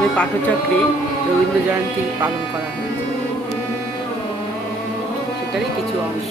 তবে পাঠচক্রে রবীন্দ্র জয়ন্তী পালন করা হয়েছে। সেটারই কিছু অংশ।